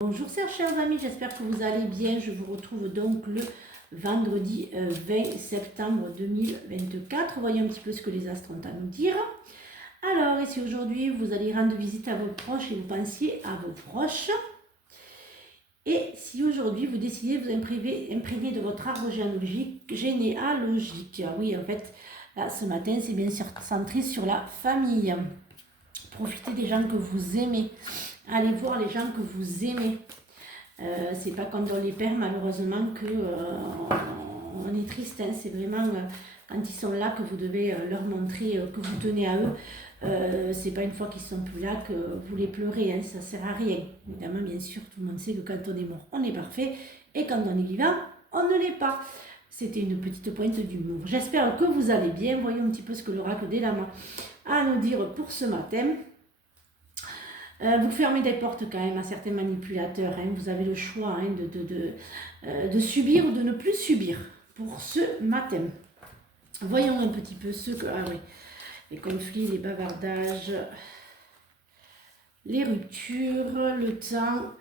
Bonjour chers amis, j'espère que vous allez bien. Je vous retrouve donc le vendredi 20 septembre 2024. Voyons un petit peu ce que les astres ont à nous dire. Alors, et si aujourd'hui vous allez rendre visite à vos proches et vous pensiez à vos proches, et si aujourd'hui vous décidez de vous imprégner de votre arbre généalogique, oui en fait, là ce matin c'est bien centré sur la famille. Profitez des gens que vous aimez. Allez voir les gens que vous aimez. C'est pas comme dans les pères malheureusement que on est triste. Hein. C'est vraiment quand ils sont là que vous devez leur montrer que vous tenez à eux. C'est pas une fois qu'ils sont plus là que vous les pleurez. Hein. Ça sert à rien. Évidemment, bien sûr, tout le monde sait que quand on est mort, on est parfait. Et quand on est vivant, on ne l'est pas. C'était une petite pointe d'humour. J'espère que vous allez bien. Voyons un petit peu ce que l'oracle des lamas a à nous dire pour ce matin. Vous fermez des portes quand même à certains manipulateurs. Hein. Vous avez le choix hein, de subir ou de ne plus subir pour ce matin. Voyons un petit peu ce que... Ah oui, les conflits, les bavardages, les ruptures, le temps,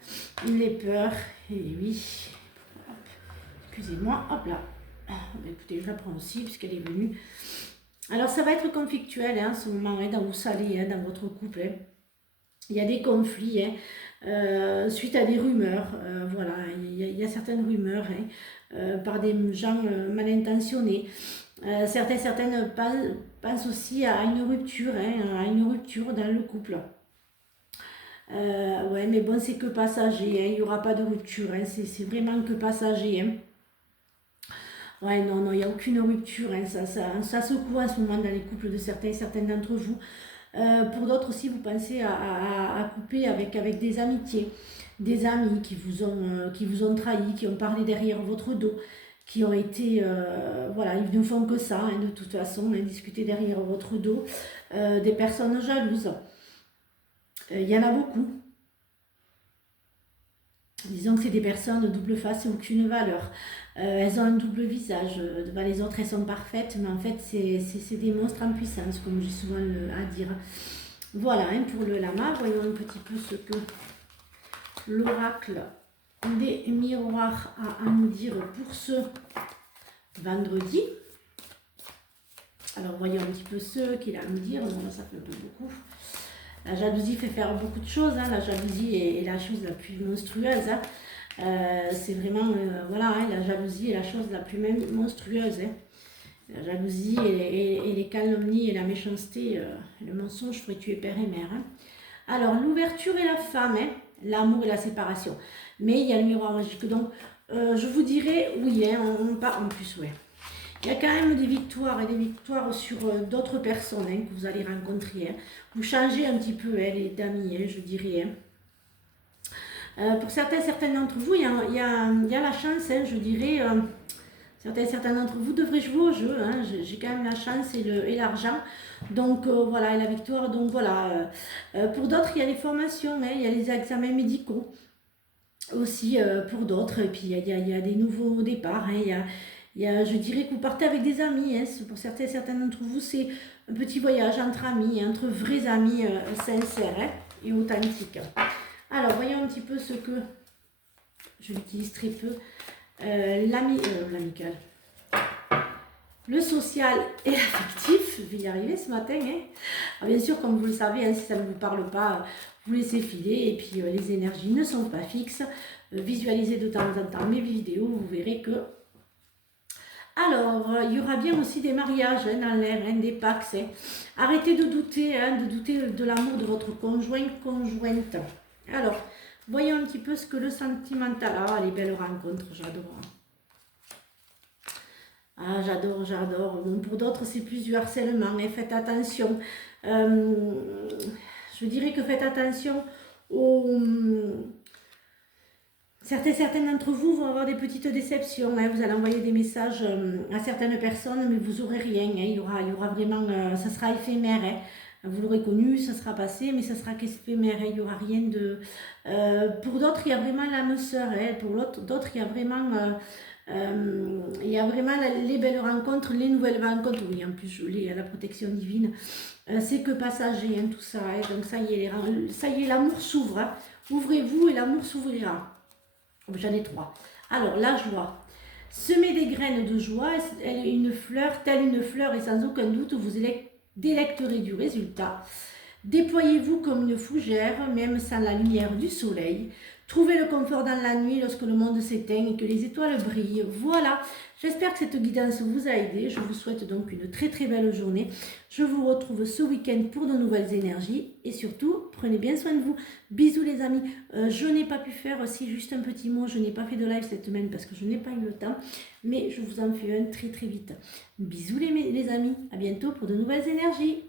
les peurs. Et oui, excusez-moi, hop là. Écoutez, je la prends aussi puisqu'elle est venue. Alors ça va être conflictuel hein, ce moment hein, dans où vous allez, hein, dans votre couple. Hein. Il y a des conflits suite à des rumeurs. Voilà, il y a certaines rumeurs hein, par des gens mal intentionnés. Certaines pensent aussi à une rupture, hein, à une rupture dans le couple. Ouais, mais bon, c'est que passager, hein, il n'y aura pas de rupture, hein, c'est vraiment que passager. Hein. Ouais, non, il n'y a aucune rupture, hein, ça secoue en ce moment dans les couples de certains d'entre vous. Pour d'autres aussi, vous pensez à couper avec des amitiés, des amis qui vous ont trahi, qui ont parlé derrière votre dos, qui ont été, voilà, ils ne font que ça, hein, de toute façon, hein, discuter derrière votre dos, des personnes jalouses. Il y en a beaucoup. Disons que c'est des personnes de double face et aucune valeur. Elles ont un double visage. Les autres, elles sont parfaites, mais en fait, c'est des monstres en puissance, comme j'ai souvent à dire. Voilà, hein, pour le lama, voyons un petit peu ce que l'oracle des miroirs a à nous dire pour ce vendredi. Alors, voyons un petit peu ce qu'il a à nous dire. Bon, ça fait un peu beaucoup. La jalousie fait faire beaucoup de choses. Hein. La jalousie est la chose la plus monstrueuse. Hein. C'est vraiment, voilà, hein, la jalousie est la chose la plus monstrueuse. Hein. La jalousie et les calomnies et la méchanceté, le mensonge ferait tuer père et mère. Hein. Alors, l'ouverture et la femme, hein, l'amour et la séparation. Mais il y a le miroir magique. Donc, je vous dirais, oui, hein, on part en plus, ouais. Il y a quand même des victoires et des victoires sur d'autres personnes hein, que vous allez rencontrer. Hein. Vous changez un petit peu hein, les d'amis, hein, je dirais. Hein. Pour certains d'entre vous, il y a la chance, hein, je dirais. Certains d'entre vous devraient jouer au jeu. Hein. J'ai quand même la chance et l'argent. Donc voilà, et la victoire. Donc voilà. Pour d'autres, il y a les formations, hein, il y a les examens médicaux aussi pour d'autres. Et puis il y a des nouveaux départs. Hein, je dirais que vous partez avec des amis. Hein. Pour certains d'entre vous, c'est un petit voyage entre amis, entre vrais amis sincères hein, et authentiques. Alors, voyons un petit peu ce que je l'utilise très peu. L'amical. Le social et l'affectif. Je vais y arriver ce matin. Hein. Alors, bien sûr, comme vous le savez, hein, si ça ne vous parle pas, vous laissez filer. Et puis, les énergies ne sont pas fixes. Visualisez de temps en temps mes vidéos. Vous verrez que alors, il y aura bien aussi des mariages hein, dans l'air, hein, des pax. Hein. Arrêtez de douter de l'amour de votre conjointe. Alors, voyons un petit peu ce que le sentimental... Ah, les belles rencontres, j'adore. Ah, j'adore. Bon, pour d'autres, c'est plus du harcèlement. Hein. Faites attention. Je dirais que faites attention aux... Certains d'entre vous vont avoir des petites déceptions. Hein. Vous allez envoyer des messages à certaines personnes, mais vous n'aurez rien. Hein. Il y aura vraiment... ça sera éphémère. Hein. Vous l'aurez connu, ça sera passé, mais ça sera qu'éphémère. Hein. Il n'y aura rien de... pour d'autres, il y a vraiment l'âme sœur. Hein. Pour d'autres, il y a vraiment Il y a vraiment les belles rencontres, les nouvelles rencontres. Oui, en plus, je l'ai à la protection divine. C'est que passager, hein, tout ça. Hein. Donc ça y est, l'amour s'ouvre. Hein. Ouvrez-vous et l'amour s'ouvrira. J'en ai 3. Alors, la joie. Semez des graines de joie, telle une fleur, et sans aucun doute, vous délecterez du résultat. Déployez-vous comme une fougère, même sans la lumière du soleil. Trouvez le confort dans la nuit lorsque le monde s'éteint et que les étoiles brillent. Voilà, j'espère que cette guidance vous a aidé. Je vous souhaite donc une très très belle journée. Je vous retrouve ce week-end pour de nouvelles énergies. Et surtout, prenez bien soin de vous. Bisous les amis. Je n'ai pas pu faire, si juste un petit mot, je n'ai pas fait de live cette semaine parce que je n'ai pas eu le temps. Mais je vous en fais un très très vite. Bisous les amis. À bientôt pour de nouvelles énergies.